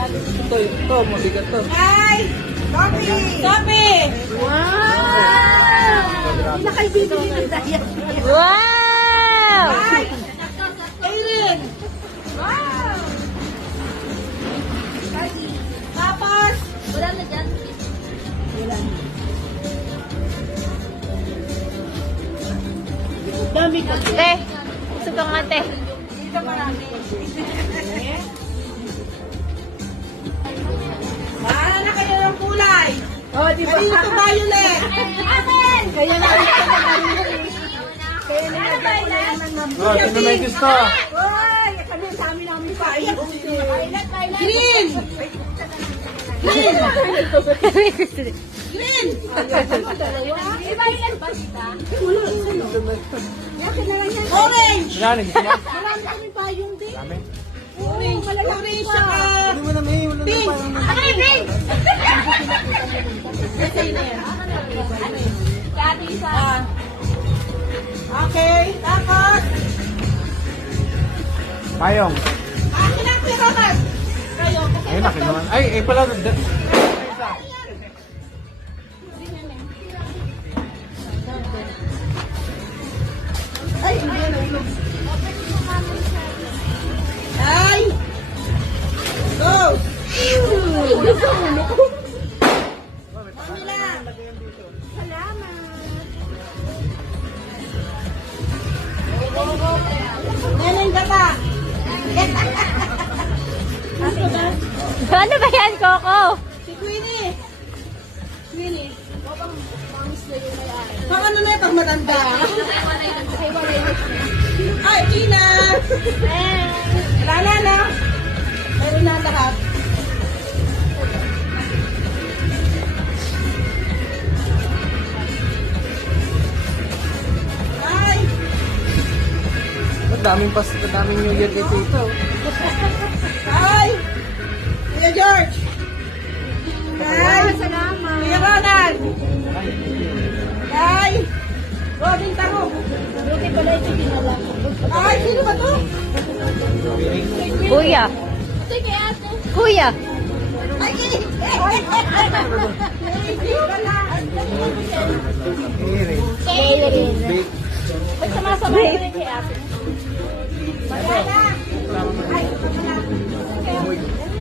Ito, mabigat to. Ay! Sophie! Sophie! Wow! Hindi na kayo bibili ng diet. Wow! Ay! Aileen! Wow! Tapos, Wala na dyan. dami ko. Te, gusto ka nga, te. Dito marami. Bahala na kayo ng kulay. Oh, di ba? Kanino to violet? Amen! Kaya na rin ito Kaya na violet? Oh, sino may gusto? Uy! Kami sa amin namin pa. Green! Green! Green! Violet ba kita? Orange! Wala na, gusto mo? Marami kami payong din. Dami. Orange. Orange saka Hindi mo na may, wala na pink. parang... Ay, pink! Okay, tapos. Payong. Akin ang pirahan. Kayo, kasi Ayun, akin naman. Ay, pala. Ay, hindi na ilog. Ay! Go! Kami lang. Salamat. Neneng ka pa. Ano ba? Ano ba yan, Coco? Si Queenie. Queenie. Pang ano na yung pag matanda? Ay, Gina! Wala na. Meron na lahat. Ay! Daming New Year kay Tito. Ay! Kuya George! Ay! Salamat. Kuya Ronald! Ay! Roding Taro! Buti pala ito dinala. Ay, sino ba to? Kuya. Kuya. Ay, Kini! Bake. Ba't sumasama rin kay ate? Ay,